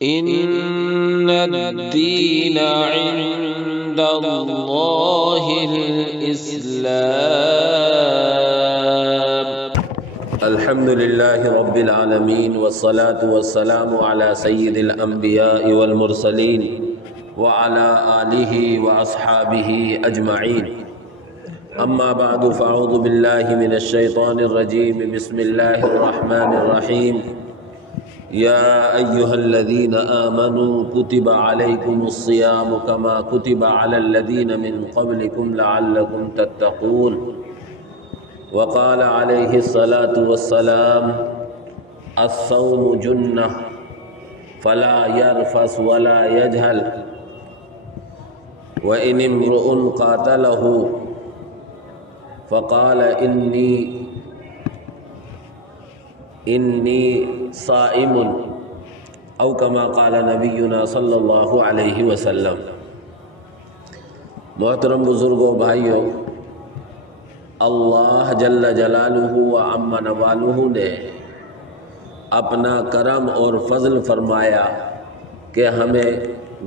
إن الدين عند الله الإسلام. الحمد لله رب العالمين والصلاة والسلام على سيد الأنبياء والمرسلين وعلى آله وأصحابه أجمعين. أما بعد فأعوذ بالله من الشيطان الرجيم. بسم الله الرحمن الرحيم. يا أيها الذين آمنوا كتب عليكم الصيام كما كتب على الذين من قبلكم لعلكم تتقون. وقال عليه الصلاة والسلام: الصوم جنة فلا يرفث ولا يجهل، وإن امرؤ قاتله فقال إني صائم او كما قال نبینا صلی اللہ علیہ وسلم. محترم بزرگوں، بھائیوں، اللہ جل جلالہ و عم نوالہ نے اپنا کرم اور فضل فرمایا کہ ہمیں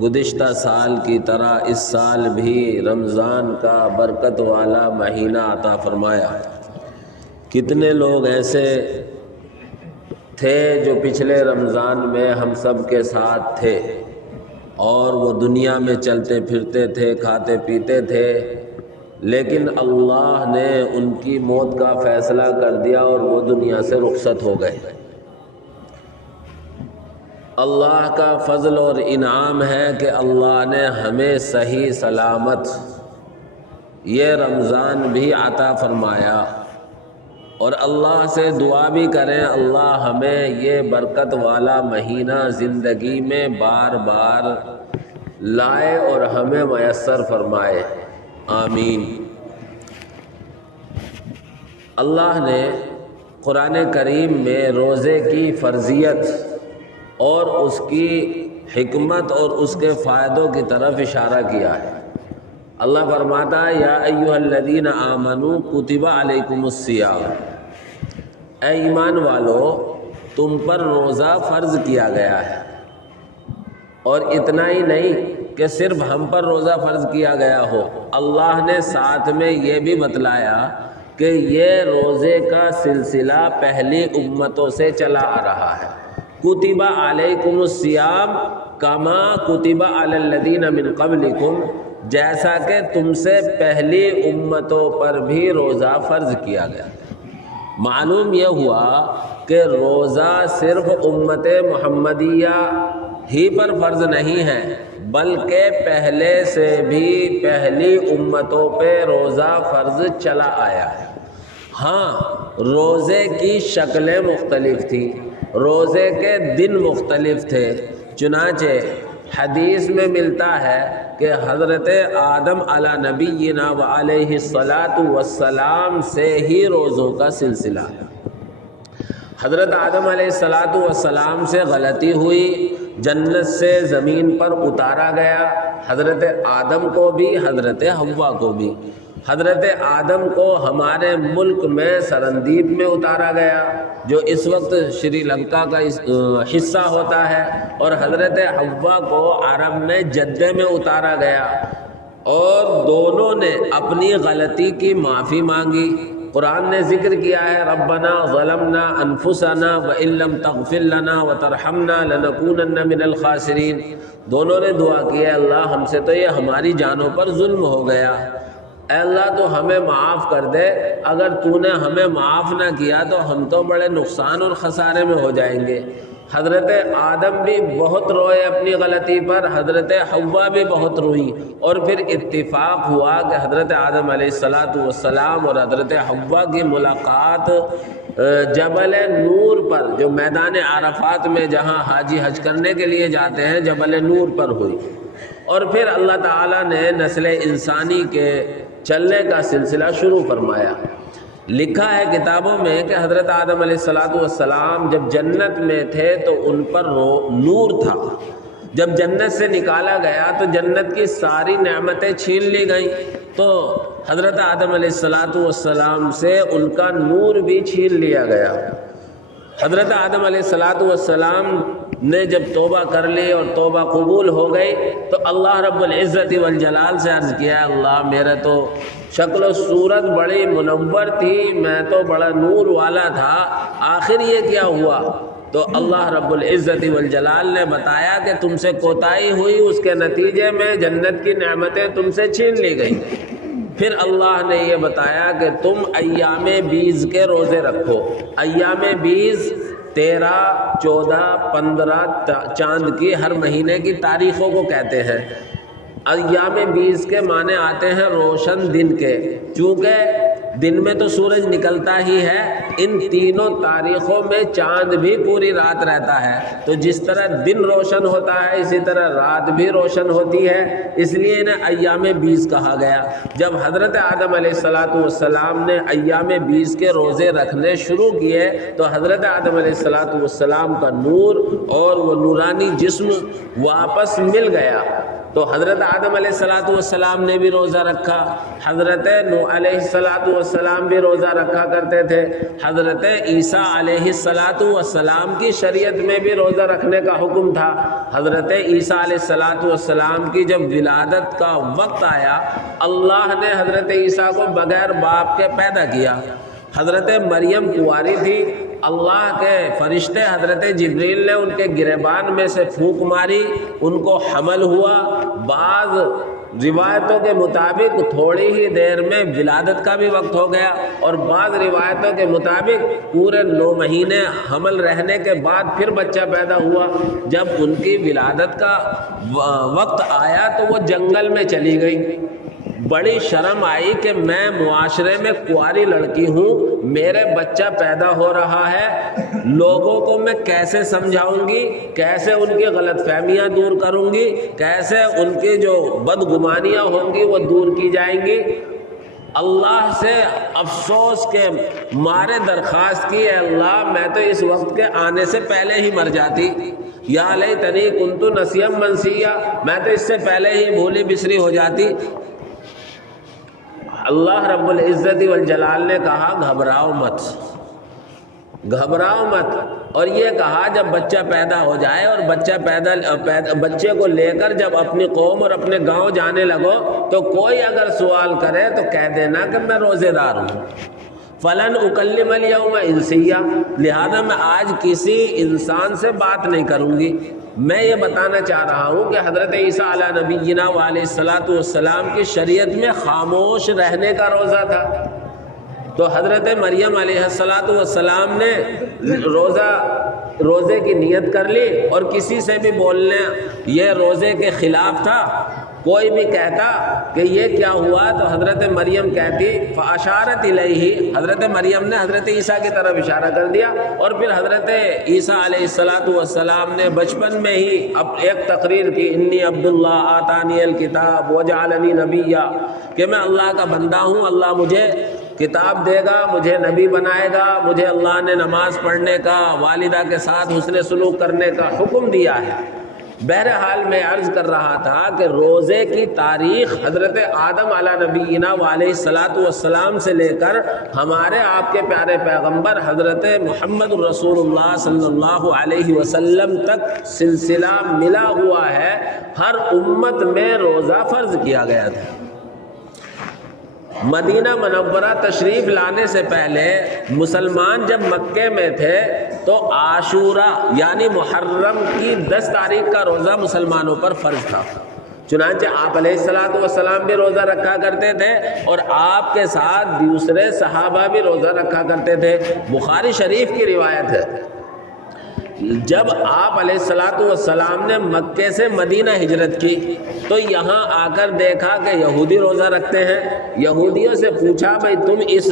گزشتہ سال کی طرح اس سال بھی رمضان کا برکت والا مہینہ عطا فرمایا. کتنے لوگ ایسے تھے جو پچھلے رمضان میں ہم سب کے ساتھ تھے اور وہ دنیا میں چلتے پھرتے تھے، کھاتے پیتے تھے، لیکن اللہ نے ان کی موت کا فیصلہ کر دیا اور وہ دنیا سے رخصت ہو گئے. اللہ کا فضل اور انعام ہے کہ اللہ نے ہمیں صحیح سلامت یہ رمضان بھی عطا فرمایا، اور اللہ سے دعا بھی کریں اللہ ہمیں یہ برکت والا مہینہ زندگی میں بار بار لائے اور ہمیں میسر فرمائے. آمین. اللہ نے قرآن کریم میں روزے کی فرضیت اور اس کی حکمت اور اس کے فائدوں کی طرف اشارہ کیا ہے. اللہ فرماتا ہے: یا ایھا الذین آمنوا کتب علیکم الصیام. اے ایمان والو، تم پر روزہ فرض کیا گیا ہے. اور اتنا ہی نہیں کہ صرف ہم پر روزہ فرض کیا گیا ہو، اللہ نے ساتھ میں یہ بھی بتلایا کہ یہ روزے کا سلسلہ پہلی امتوں سے چلا آ رہا ہے. کتب علیکم الصیام کما کتب علی الذین من قبلکم، جیسا کہ تم سے پہلی امتوں پر بھی روزہ فرض کیا گیا. معلوم یہ ہوا کہ روزہ صرف امت محمدیہ ہی پر فرض نہیں ہے، بلکہ پہلے سے بھی پہلی امتوں پہ روزہ فرض چلا آیا ہے. ہاں، روزے کی شکلیں مختلف تھیں، روزے کے دن مختلف تھے. چنانچہ حدیث میں ملتا ہے کہ حضرت آدم علی نبینا و علیہ الصلاۃ والسلام سے ہی روزوں کا سلسلہ ہے. حضرت آدم علیہ الصلاۃ والسلام سے غلطی ہوئی، جنت سے زمین پر اتارا گیا، حضرت آدم کو بھی حضرت حوا کو بھی. حضرت آدم کو ہمارے ملک میں سرندیب میں اتارا گیا جو اس وقت شری لنکا کا حصہ ہوتا ہے، اور حضرت حوا کو عرب میں جدہ میں اتارا گیا، اور دونوں نے اپنی غلطی کی معافی مانگی. قرآن نے ذکر کیا ہے: ربنا ظلمنا انفسنا وان لم تغفر لنا وترحمنا لنکونن من الخاسرین. دونوں نے دعا کی ہے اللہ ہم سے تو یہ ہماری جانوں پر ظلم ہو گیا، اے اللہ تو ہمیں معاف کر دے، اگر تو نے ہمیں معاف نہ کیا تو ہم تو بڑے نقصان اور خسارے میں ہو جائیں گے. حضرت آدم بھی بہت روئے اپنی غلطی پر، حضرت حوا بھی بہت روئی، اور پھر اتفاق ہوا کہ حضرت آدم علیہ الصلاۃ والسلام اور حضرت حوا کی ملاقات جبل نور پر، جو میدان عرفات میں جہاں حاجی حج کرنے کے لیے جاتے ہیں، جبل نور پر ہوئی. اور پھر اللہ تعالیٰ نے نسل انسانی کے چلنے کا سلسلہ شروع فرمایا. لکھا ہے کتابوں میں کہ حضرت آدم علیہ السلام جب جنت میں تھے تو ان پر نور تھا، جب جنت سے نکالا گیا تو جنت کی ساری نعمتیں چھین لی گئیں، تو حضرت آدم علیہ السلام سے ان کا نور بھی چھین لیا گیا. حضرت آدم علیہ السلام نے جب توبہ کر لی اور توبہ قبول ہو گئی تو اللہ رب العزت والجلال سے عرض کیا، اللہ میرا تو شکل و صورت بڑی منور تھی، میں تو بڑا نور والا تھا، آخر یہ کیا ہوا؟ تو اللہ رب العزت والجلال نے بتایا کہ تم سے کوتاہی ہوئی، اس کے نتیجے میں جنت کی نعمتیں تم سے چھین لی گئیں۔ پھر اللہ نے یہ بتایا کہ تم ایام بیز کے روزے رکھو۔ ایام بیز 13، 14، 15 چاند کی ہر مہینے کی تاریخوں کو کہتے ہیں۔ ایام بیز کے معنی آتے ہیں روشن دن کے، چونکہ دن میں تو سورج نکلتا ہی ہے، ان تینوں تاریخوں میں چاند بھی پوری رات رہتا ہے، تو جس طرح دن روشن ہوتا ہے اسی طرح رات بھی روشن ہوتی ہے، اس لیے انہیں ایام بیز کہا گیا۔ جب حضرت آدم علیہ السلام نے ایام بیز کے روزے رکھنے شروع کیے تو حضرت آدم علیہ السلام کا نور اور وہ نورانی جسم واپس مل گیا، تو حضرت آدم علیہ السلام نے بھی روزہ رکھا، حضرت نوح علیہ السلام بھی روزہ رکھا کرتے تھے، حضرت عیسیٰ علیہ السلام کی شریعت میں بھی روزہ رکھنے کا حکم تھا۔ حضرت عیسیٰ علیہ السلام کی جب ولادت کا وقت آیا، اللہ نے حضرت عیسیٰ کو بغیر باپ کے پیدا کیا۔ حضرت مریم کنواری تھی، اللہ کے فرشتے حضرت جبریل نے ان کے گریبان میں سے پھونک ماری، ان کو حمل ہوا۔ بعض روایتوں کے مطابق تھوڑی ہی دیر میں ولادت کا بھی وقت ہو گیا، اور بعض روایتوں کے مطابق پورے 9 مہینے حمل رہنے کے بعد پھر بچہ پیدا ہوا۔ جب ان کی ولادت کا وقت آیا تو وہ جنگل میں چلی گئی۔ بڑی شرم آئی کہ میں معاشرے میں کنواری لڑکی ہوں، میرے بچہ پیدا ہو رہا ہے، لوگوں کو میں کیسے سمجھاؤں گی، کیسے ان کی غلط فہمیاں دور کروں گی، کیسے ان کی جو بدگمانیاں ہوں گی وہ دور کی جائیں گی۔ اللہ سے افسوس کے مارے درخواست کی، اے اللہ میں تو اس وقت کے آنے سے پہلے ہی مر جاتی، یا لیتنی کنت نسیا منسیا، میں تو اس سے پہلے ہی بھولی بسری ہو جاتی۔ اللہ رب العزت والجلال نے کہا گھبراؤ مت، گھبراؤ مت، اور یہ کہا جب بچہ پیدا ہو جائے اور بچے کو لے کر جب اپنی قوم اور اپنے گاؤں جانے لگو تو کوئی اگر سوال کرے تو کہہ دینا کہ میں روزے دار ہوں۔ فلن اکلم الیوم انسیا، لہذا میں آج کسی انسان سے بات نہیں کروں گی۔ میں یہ بتانا چاہ رہا ہوں کہ حضرت عیسیٰ علیہ نبینا علیہ السلام کی شریعت میں خاموش رہنے کا روزہ تھا، تو حضرت مریم علیہ السلام نے روزے کی نیت کر لی، اور کسی سے بھی بولنے یہ روزے کے خلاف تھا۔ کوئی بھی کہتا کہ یہ کیا ہوا تو حضرت مریم کہتی فاشارت الیہ، حضرت مریم نے حضرت عیسیٰ کی طرف اشارہ کر دیا، اور پھر حضرت عیسیٰ علیہ السلام نے بچپن میں ہی اب ایک تقریر کی، انی عبداللہ آتانی الکتاب وجعلنی نبیا، کہ میں اللہ کا بندہ ہوں، اللہ مجھے کتاب دے گا، مجھے نبی بنائے گا، مجھے اللہ نے نماز پڑھنے کا، والدہ کے ساتھ حسن سلوک کرنے کا حکم دیا ہے۔ بہرحال میں عرض کر رہا تھا کہ روزے کی تاریخ حضرت آدم علیہ نبینا علیہ السلام سے لے کر ہمارے آپ کے پیارے پیغمبر حضرت محمد رسول اللہ صلی اللہ علیہ وسلم تک سلسلہ ملا ہوا ہے۔ ہر امت میں روزہ فرض کیا گیا تھا۔ مدینہ منورہ تشریف لانے سے پہلے مسلمان جب مکے میں تھے تو عاشوراء یعنی محرم کی 10 تاریخ کا روزہ مسلمانوں پر فرض تھا، چنانچہ آپ علیہ السلام بھی روزہ رکھا کرتے تھے اور آپ کے ساتھ دوسرے صحابہ بھی روزہ رکھا کرتے تھے۔ بخاری شریف کی روایت ہے، جب آپ علیہ السلام نے مکے سے مدینہ ہجرت کی تو یہاں آ کر دیکھا کہ یہودی روزہ رکھتے ہیں۔ یہودیوں سے پوچھا بھائی تم اس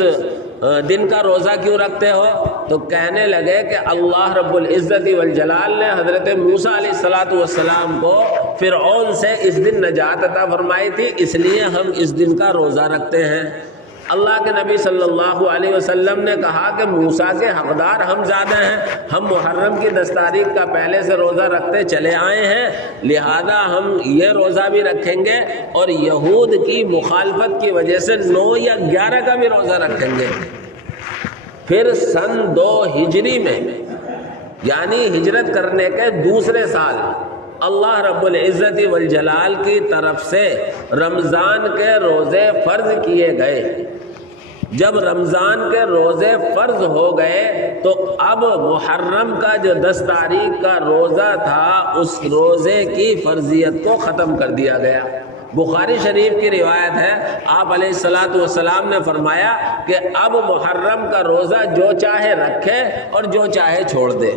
دن کا روزہ کیوں رکھتے ہو؟ تو کہنے لگے کہ اللہ رب العزت والجلال نے حضرت موسیٰ علیہ السلام کو فرعون سے اس دن نجات عطا فرمائی تھی، اس لیے ہم اس دن کا روزہ رکھتے ہیں۔ اللہ کے نبی صلی اللہ علیہ وسلم نے کہا کہ موسیٰ کے حقدار ہم زیادہ ہیں، ہم محرم کی 10 تاریخ کا پہلے سے روزہ رکھتے چلے آئے ہیں، لہذا ہم یہ روزہ بھی رکھیں گے اور یہود کی مخالفت کی وجہ سے 9 یا 11 کا بھی روزہ رکھیں گے۔ پھر سن 2 ہجری میں یعنی ہجرت کرنے کے دوسرے سال اللہ رب العزت والجلال کی طرف سے رمضان کے روزے فرض کیے گئے۔ جب رمضان کے روزے فرض ہو گئے تو اب محرم کا جو 10 تاریخ کا روزہ تھا اس روزے کی فرضیت کو ختم کر دیا گیا۔ بخاری شریف کی روایت ہے، آپ علیہ الصلاۃ والسلام نے فرمایا کہ اب محرم کا روزہ جو چاہے رکھے اور جو چاہے چھوڑ دے۔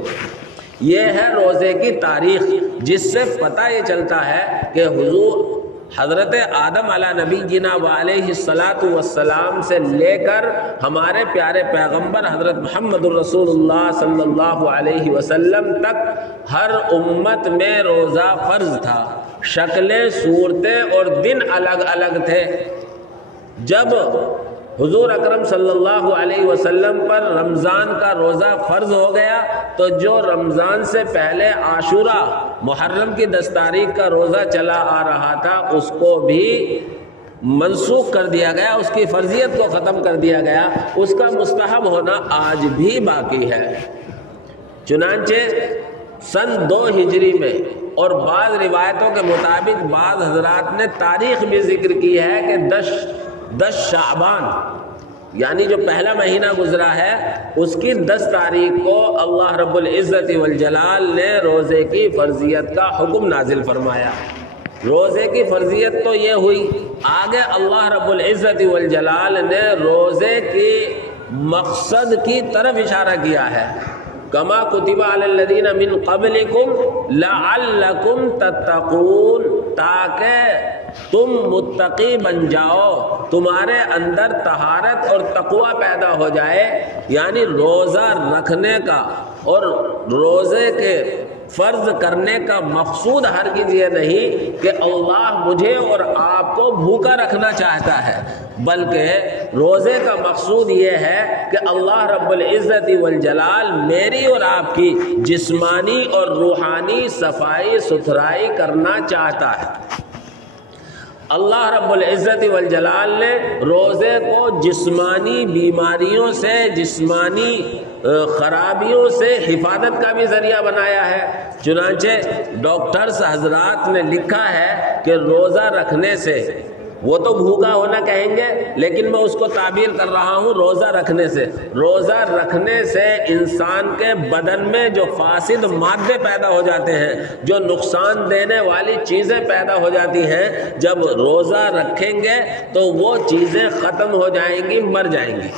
یہ ہے روزے کی تاریخ، جس سے پتہ یہ چلتا ہے کہ حضور حضرت آدم علیہ نبی جنا علیہ الصلاۃ والسلام سے لے کر ہمارے پیارے پیغمبر حضرت محمد الرسول اللہ صلی اللہ علیہ وسلم تک ہر امت میں روزہ فرض تھا۔ شکلیں، صورتیں اور دن الگ الگ تھے۔ جب حضور اکرم صلی اللہ علیہ وسلم پر رمضان کا روزہ فرض ہو گیا تو جو رمضان سے پہلے عاشورہ محرم کی 10 تاریخ کا روزہ چلا آ رہا تھا اس کو بھی منسوخ کر دیا گیا، اس کی فرضیت کو ختم کر دیا گیا، اس کا مستحب ہونا آج بھی باقی ہے۔ چنانچہ سن 2 ہجری میں اور بعض روایتوں کے مطابق بعض حضرات نے تاریخ بھی ذکر کی ہے کہ 10 شعبان یعنی جو پہلا مہینہ گزرا ہے اس کی 10 تاریخ کو اللہ رب العزت والجلال نے روزے کی فرضیت کا حکم نازل فرمایا۔ روزے کی فرضیت تو یہ ہوئی، آگے اللہ رب العزت والجلال نے روزے کی مقصد کی طرف اشارہ کیا ہے، کما کتب علی الذین من قبلکم لعلکم تتقون، تاکہ تم متقی بن جاؤ، تمہارے اندر طہارت اور تقوی پیدا ہو جائے۔ یعنی روزہ رکھنے کا اور روزے کے فرض کرنے کا مقصود ہرگز یہ نہیں کہ اللہ مجھے اور آپ کو بھوکا رکھنا چاہتا ہے، بلکہ روزے کا مقصود یہ ہے کہ اللہ رب العزت والجلال میری اور آپ کی جسمانی اور روحانی صفائی ستھرائی کرنا چاہتا ہے۔ اللہ رب العزت والجلال نے روزے کو جسمانی بیماریوں سے، جسمانی خرابیوں سے حفاظت کا بھی ذریعہ بنایا ہے۔ چنانچہ ڈاکٹرز حضرات نے لکھا ہے کہ روزہ رکھنے سے، وہ تو بھوکا ہونا کہیں گے لیکن میں اس کو تعبیر کر رہا ہوں روزہ رکھنے سے، روزہ رکھنے سے انسان کے بدن میں جو فاسد مادے پیدا ہو جاتے ہیں، جو نقصان دینے والی چیزیں پیدا ہو جاتی ہیں، جب روزہ رکھیں گے تو وہ چیزیں ختم ہو جائیں گی، مر جائیں گی۔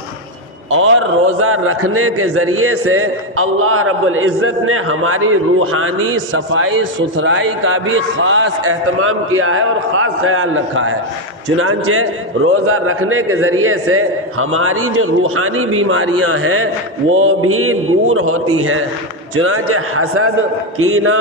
اور روزہ رکھنے کے ذریعے سے اللہ رب العزت نے ہماری روحانی صفائی ستھرائی کا بھی خاص اہتمام کیا ہے اور خاص خیال رکھا ہے۔ چنانچہ روزہ رکھنے کے ذریعے سے ہماری جو روحانی بیماریاں ہیں وہ بھی دور ہوتی ہیں۔ چنانچہ حسد، کینہ،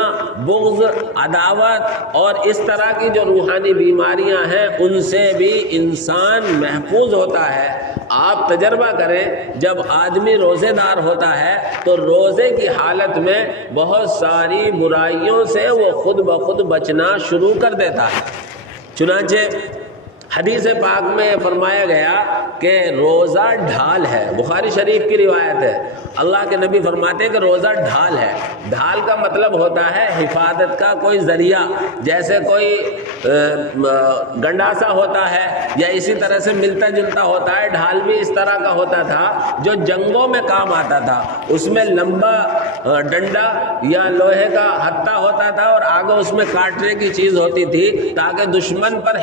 بغض، عداوت اور اس طرح کی جو روحانی بیماریاں ہیں ان سے بھی انسان محفوظ ہوتا ہے۔ آپ تجربہ کریں، جب آدمی روزے دار ہوتا ہے تو روزے کی حالت میں بہت ساری برائیوں سے وہ خود بخود بچنا شروع کر دیتا ہے۔ چنانچہ حدیث پاک میں فرمایا گیا کہ روزہ ڈھال ہے، بخاری شریف کی روایت ہے، اللہ کے نبی فرماتے ہیں کہ روزہ ڈھال ہے۔ ڈھال کا مطلب ہوتا ہے حفاظت کا کوئی ذریعہ، جیسے کوئی گنڈاسا ہوتا ہے یا اسی طرح سے ملتا جلتا ہوتا ہے، ڈھال بھی اس طرح کا ہوتا تھا جو جنگوں میں کام آتا تھا۔ اس میں لمبا ڈنڈا یا لوہے کا ہتھا ہوتا تھا اور آگے اس میں کاٹنے کی چیز ہوتی تھی تاکہ دشمن پر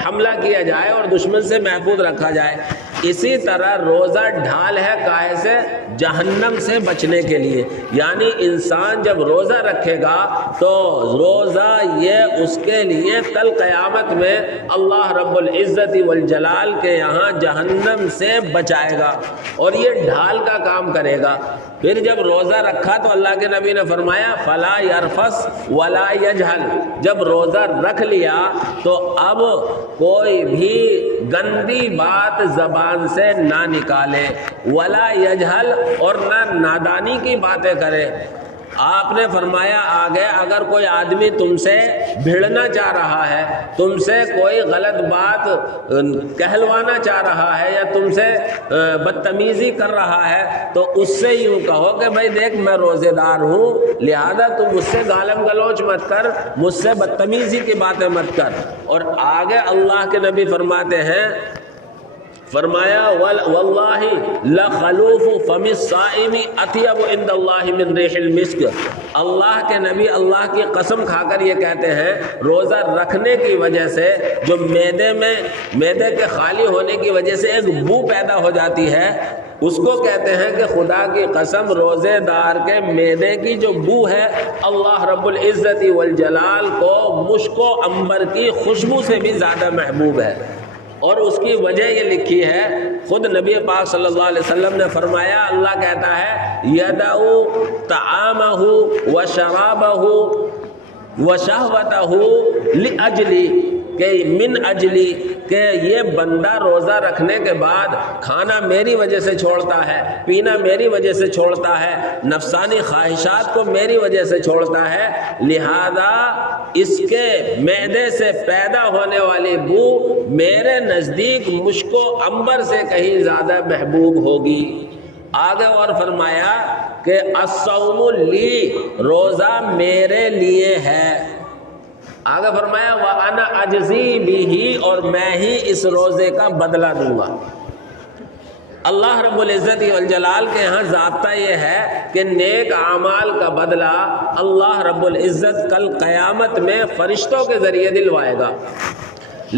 حملہ کیا جائے اور دشمن سے محفوظ رکھا جائے۔ اسی طرح روزہ ڈھال ہے، کائے سے؟ جہنم سے بچنے کے لیے۔ یعنی انسان جب روزہ رکھے گا تو روزہ یہ اس کے لیے کل قیامت میں اللہ رب العزت والجلال کے یہاں جہنم سے بچائے گا اور یہ ڈھال کا کام کرے گا۔ پھر جب روزہ رکھا تو اللہ کے نبی نے فرمایا فلا یرفس ولا یجہل، جب روزہ رکھ لیا تو اب کوئی بھی گندی بات زبان سے نہ نکالے، ولا یجہل، اور نہ نادانی کی باتیں کرے۔ آپ نے فرمایا آگے اگر کوئی آدمی تم سے بھیڑنا چاہ رہا ہے، تم سے کوئی غلط بات کہلوانا چاہ رہا ہے یا تم سے بدتمیزی کر رہا ہے تو اس سے یوں کہو کہ بھائی دیکھ میں روزے دار ہوں، لہذا تم مجھ سے گالم گلوچ مت کر، مجھ سے بدتمیزی کی باتیں مت کر۔ اور آگے اللہ کے نبی فرماتے ہیں، فرمایا واللہ لخلوف فم الصائم اطیب عند اللہ من ریح المسک۔ اللہ کے نبی اللہ کی قسم کھا کر یہ کہتے ہیں روزہ رکھنے کی وجہ سے جو معدے کے خالی ہونے کی وجہ سے ایک بو پیدا ہو جاتی ہے، اس کو کہتے ہیں کہ خدا کی قسم روزے دار کے معدے کی جو بو ہے اللہ رب العزت والجلال کو مشک و عنبر کی خوشبو سے بھی زیادہ محبوب ہے۔ اور اس کی وجہ یہ لکھی ہے، خود نبی پاک صلی اللہ علیہ وسلم نے فرمایا، اللہ کہتا ہے یدعو طعامہ وشرابہ وشہوتہ لأجلی، کہ من اجلی، کہ یہ بندہ روزہ رکھنے کے بعد کھانا میری وجہ سے چھوڑتا ہے، پینا میری وجہ سے چھوڑتا ہے، نفسانی خواہشات کو میری وجہ سے چھوڑتا ہے، لہذا اس کے معدے سے پیدا ہونے والی بو میرے نزدیک مشک و عنبر سے کہیں زیادہ محبوب ہوگی۔ آگے اور فرمایا کہ الصوم لی، روزہ میرے لیے ہے۔ آگے فرمایا وَأَنَا أَجْزِي بِهِ، اور میں ہی اس روزے کا بدلہ دوں گا۔ اللہ رب العزت والجلال کے ہاں ضابطہ یہ ہے کہ نیک اعمال کا بدلہ اللہ رب العزت کل قیامت میں فرشتوں کے ذریعے دلوائے گا،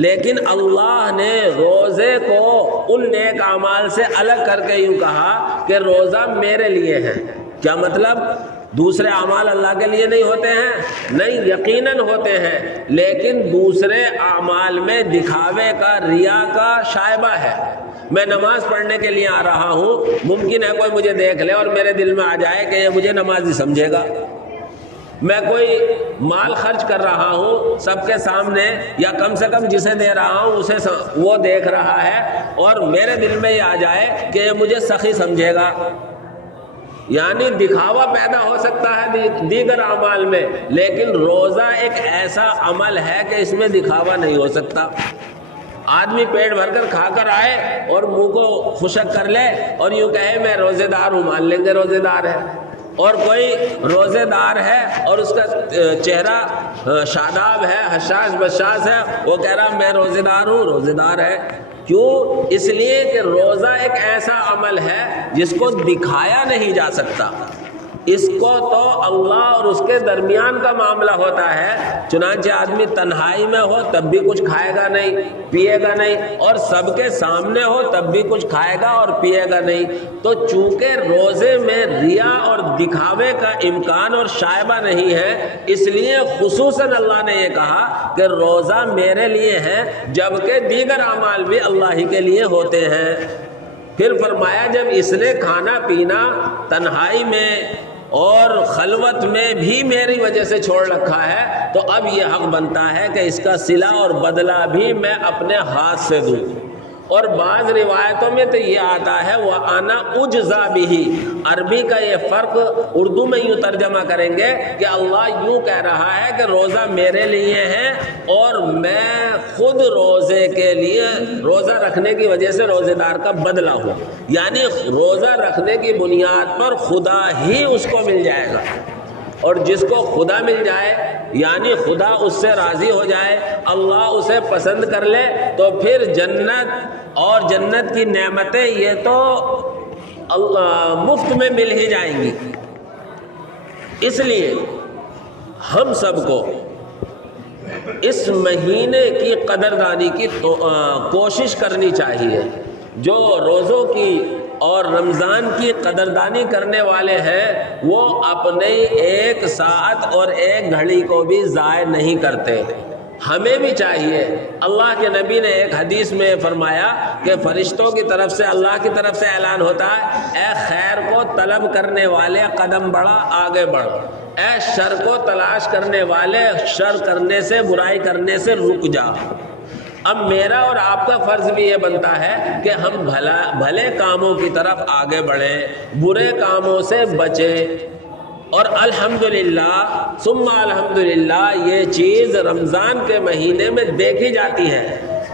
لیکن اللہ نے روزے کو ان نیک اعمال سے الگ کر کے یوں کہا کہ روزہ میرے لیے ہے۔ کیا مطلب؟ دوسرے اعمال اللہ کے لیے نہیں ہوتے ہیں؟ نہیں، یقیناً ہوتے ہیں، لیکن دوسرے اعمال میں دکھاوے کا، ریا کا شائبہ ہے۔ میں نماز پڑھنے کے لیے آ رہا ہوں، ممکن ہے کوئی مجھے دیکھ لے اور میرے دل میں آ جائے کہ یہ مجھے نمازی سمجھے گا۔ میں کوئی مال خرچ کر رہا ہوں سب کے سامنے، یا کم سے کم جسے دے رہا ہوں اسے وہ دیکھ رہا ہے اور میرے دل میں یہ آ جائے کہ یہ مجھے سخی سمجھے گا، یعنی دکھاوا پیدا ہو سکتا ہے دیگر اعمال میں، لیکن روزہ ایک ایسا عمل ہے کہ اس میں دکھاوا نہیں ہو سکتا۔ آدمی پیٹ بھر کر کھا کر آئے اور منہ کو خشک کر لے اور یوں کہے میں روزے دار ہوں، مان لیں گے روزے دار ہے۔ اور کوئی روزے دار ہے اور اس کا چہرہ شاداب ہے، حشاش بشاش ہے، وہ کہہ رہا میں روزے دار ہوں، روزے دار ہے۔ کیوں؟ اس لیے کہ روزہ ایک ایسا عمل ہے جس کو دکھایا نہیں جا سکتا، اس کو تو اللہ اور اس کے درمیان کا معاملہ ہوتا ہے۔ چنانچہ آدمی تنہائی میں ہو تب بھی کچھ کھائے گا نہیں، پیے گا نہیں، اور سب کے سامنے ہو تب بھی کچھ کھائے گا اور پیے گا نہیں۔ تو چونکہ روزے میں ریا اور دکھاوے کا امکان اور شائبہ نہیں ہے، اس لیے خصوصاً اللہ نے یہ کہا کہ روزہ میرے لیے ہے، جبکہ دیگر اعمال بھی اللہ ہی کے لیے ہوتے ہیں۔ پھر فرمایا جب اس نے کھانا پینا تنہائی میں اور خلوت میں بھی میری وجہ سے چھوڑ رکھا ہے، تو اب یہ حق بنتا ہے کہ اس کا صلہ اور بدلہ بھی میں اپنے ہاتھ سے دوں۔ اور بعض روایتوں میں تو یہ آتا ہے وَأَنَا أُجْزَى بِهِ، عربی کا یہ فرق اردو میں یوں ترجمہ کریں گے کہ اللہ یوں کہہ رہا ہے کہ روزہ میرے لیے ہے اور میں خود روزے کے لیے، روزہ رکھنے کی وجہ سے روزے دار کا بدلہ ہوں، یعنی روزہ رکھنے کی بنیاد پر خدا ہی اس کو مل جائے گا، اور جس کو خدا مل جائے یعنی خدا اس سے راضی ہو جائے، اللہ اسے پسند کر لے، تو پھر جنت اور جنت کی نعمتیں یہ تو مفت میں مل ہی جائیں گی۔ اس لیے ہم سب کو اس مہینے کی قدردانی کی کوشش کرنی چاہیے۔ جو روزوں کی اور رمضان کی قدردانی کرنے والے ہیں وہ اپنے ایک ساعت اور ایک گھڑی کو بھی ضائع نہیں کرتے۔ ہمیں بھی چاہیے، اللہ کے نبی نے ایک حدیث میں فرمایا کہ فرشتوں کی طرف سے، اللہ کی طرف سے اعلان ہوتا ہے اے خیر کو طلب کرنے والے قدم بڑھا، آگے بڑھ، اے شر کو تلاش کرنے والے شر کرنے سے، برائی کرنے سے رک جا۔ اب میرا اور آپ کا فرض بھی یہ بنتا ہے کہ ہم بھلے کاموں کی طرف آگے بڑھیں، برے کاموں سے بچیں۔ اور الحمدللہ ثم الحمدللہ یہ چیز رمضان کے مہینے میں دیکھی جاتی ہے.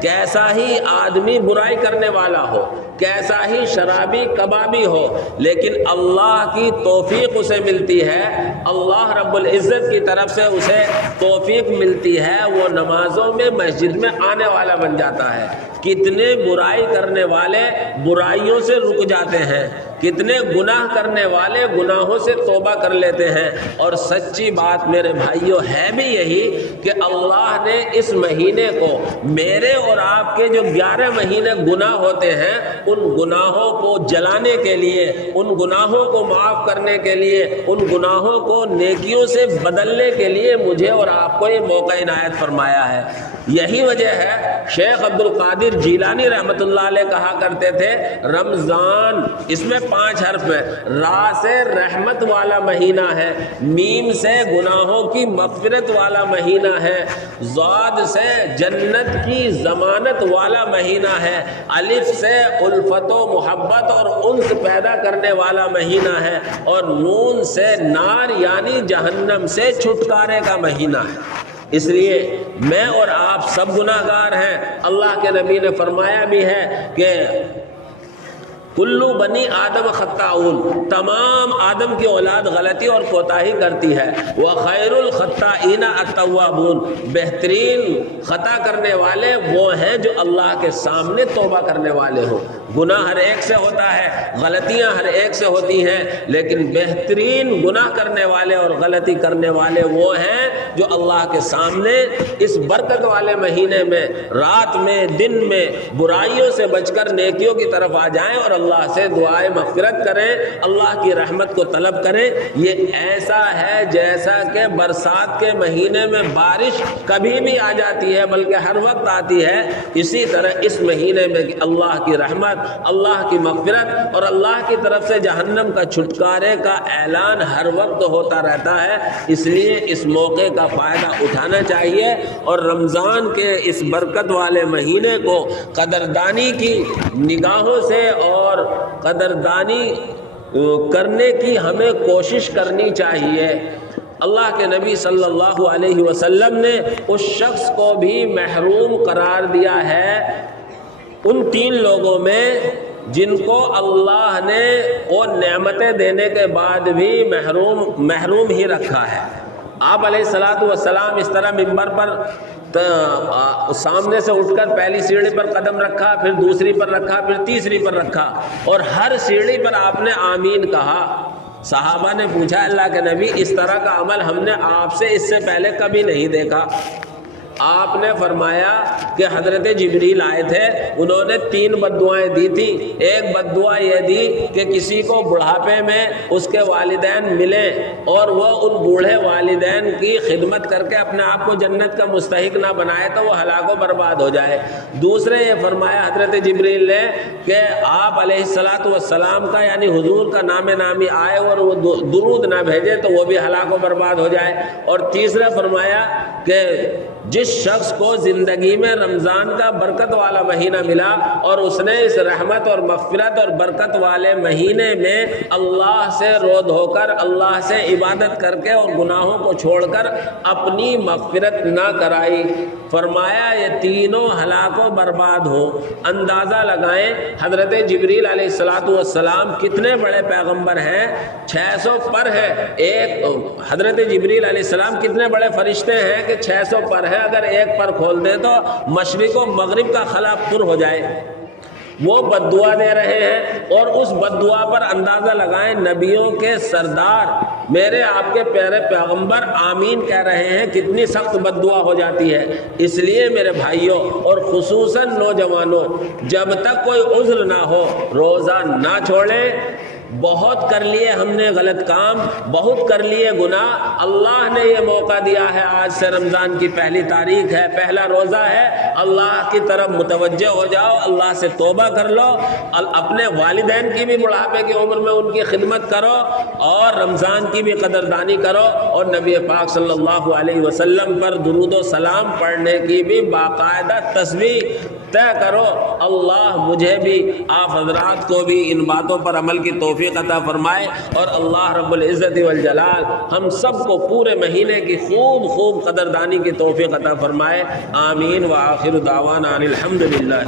کیسا ہی آدمی برائی کرنے والا ہو، کیسا ہی شرابی کبابی ہو، لیکن اللہ کی توفیق اسے ملتی ہے، اللہ رب العزت کی طرف سے اسے توفیق ملتی ہے، وہ نمازوں میں مسجد میں آنے والا بن جاتا ہے. کتنے برائی کرنے والے برائیوں سے رک جاتے ہیں، کتنے گناہ کرنے والے گناہوں سے توبہ کر لیتے ہیں. اور سچی بات میرے بھائیوں ہے بھی یہی کہ اللہ نے اس مہینے کو، میرے اور آپ کے جو 11 مہینے گناہ ہوتے ہیں، ان گناہوں کو جلانے کے لیے، ان گناہوں کو معاف کرنے کے لیے، ان گناہوں کو نیکیوں سے بدلنے کے لیے مجھے اور آپ کو یہ موقع عنایت فرمایا ہے. یہی وجہ ہے شیخ عبد القادر جیلانی رحمۃ اللہ علیہ کہا کرتے تھے رمضان، اس میں 5 حرف میں، را سے رحمت والا مہینہ ہے، میم سے گناہوں کی مغفرت والا مہینہ ہے، ضاد سے جنت کی ضمانت والا مہینہ ہے، الف سے الفت و محبت اور انس پیدا کرنے والا مہینہ ہے، اور نون سے نار یعنی جہنم سے چھٹکارے کا مہینہ ہے. اس لیے میں اور آپ سب گناہ گار ہیں. اللہ کے نبی نے فرمایا بھی ہے کہ کلو بنی آدم خطاؤن، تمام آدم کی اولاد غلطی اور کوتاہی کرتی ہے. وخیر الخطائین التوابون، بہترین خطا کرنے والے وہ ہیں جو اللہ کے سامنے توبہ کرنے والے ہوں. گناہ ہر ایک سے ہوتا ہے، غلطیاں ہر ایک سے ہوتی ہیں، لیکن بہترین گناہ کرنے والے اور غلطی کرنے والے وہ ہیں جو اللہ کے سامنے اس برکت والے مہینے میں رات میں دن میں برائیوں سے بچ کر نیکیوں کی طرف آ جائیں اور اللہ سے دعائیں مغفرت کریں، اللہ کی رحمت کو طلب کریں. یہ ایسا ہے جیسا کہ برسات کے مہینے میں بارش کبھی بھی آ جاتی ہے بلکہ ہر وقت آتی ہے، اسی طرح اس مہینے میں اللہ کی رحمت، اللہ کی مغفرت اور اللہ کی طرف سے جہنم کا چھٹکارے کا اعلان ہر وقت ہوتا رہتا ہے. اس لیے اس موقع کا فائدہ اٹھانا چاہیے اور رمضان کے اس برکت والے مہینے کو قدردانی کی نگاہوں سے اور قدردانی کرنے کی ہمیں کوشش کرنی چاہیے. اللہ کے نبی صلی اللہ علیہ وسلم نے اس شخص کو بھی محروم قرار دیا ہے ان 3 لوگوں میں جن کو اللہ نے وہ نعمتیں دینے کے بعد بھی محروم ہی رکھا ہے. آپ علیہ الصلوۃ والسلام اس طرح ممبر پر سامنے سے اٹھ کر پہلی سیڑھی پر قدم رکھا، پھر دوسری پر رکھا، پھر تیسری پر رکھا، اور ہر سیڑھی پر آپ نے آمین کہا. صحابہ نے پوچھا اللہ کے نبی اس طرح کا عمل ہم نے آپ سے اس سے پہلے کبھی نہیں دیکھا. آپ نے فرمایا کہ حضرت جبریل آئے تھے، انہوں نے 3 بددعائیں دی تھی. ایک بددعا یہ دی کہ کسی کو بڑھاپے میں اس کے والدین ملیں اور وہ ان بوڑھے والدین کی خدمت کر کے اپنے آپ کو جنت کا مستحق نہ بنائے تو وہ ہلاک و برباد ہو جائے. دوسرے یہ فرمایا حضرت جبریل نے کہ آپ علیہ الصلوۃ والسلام کا یعنی حضور کا نام نامی آئے اور وہ درود نہ بھیجے تو وہ بھی ہلاک و برباد ہو جائے. اور تیسرا فرمایا کہ جس شخص کو زندگی میں رمضان کا برکت والا مہینہ ملا اور اس نے اس رحمت اور مغفرت اور برکت والے مہینے میں اللہ سے رو دھو کر اللہ سے عبادت کر کے اور گناہوں کو چھوڑ کر اپنی مغفرت نہ کرائی، فرمایا یہ تینوں ہلاک و برباد ہو. اندازہ لگائیں حضرت جبریل علیہ الصلوۃ والسلام کتنے بڑے پیغمبر ہیں، 600 پر ہے. ایک حضرت جبریل علیہ السلام کتنے بڑے فرشتے ہیں کہ 600 پر ہے، اگر ایک پر کھول دے تو مشرق و مغرب کا خلا پر ہو جائے. وہ بددعا دے رہے ہیں اور اس بددعا پر اندازہ لگائیں نبیوں کے سردار میرے آپ کے پیارے پیغمبر آمین کہہ رہے ہیں، کتنی سخت بددعا ہو جاتی ہے. اس لیے میرے بھائیوں اور خصوصاً نوجوانوں، جب تک کوئی عذر نہ ہو روزہ نہ چھوڑیں. بہت کر لیے ہم نے غلط کام، بہت کر لیے گناہ. اللہ نے یہ موقع دیا ہے، آج سے رمضان کی پہلی تاریخ ہے، پہلا روزہ ہے. اللہ کی طرف متوجہ ہو جاؤ، اللہ سے توبہ کر لو، اپنے والدین کی بھی بڑھاپے کی عمر میں ان کی خدمت کرو اور رمضان کی بھی قدردانی کرو اور نبی پاک صلی اللہ علیہ وسلم پر درود و سلام پڑھنے کی بھی باقاعدہ تصویر طے کرو. اللہ مجھے بھی آپ حضرات کو بھی ان باتوں پر عمل کی توفیق توفیق عطا فرمائے، اور اللہ رب العزت والجلال ہم سب کو پورے مہینے کی خوب خوب قدردانی کی توفیق عطا فرمائے۔ آمین وآخر دعوانا ان الحمدللہ۔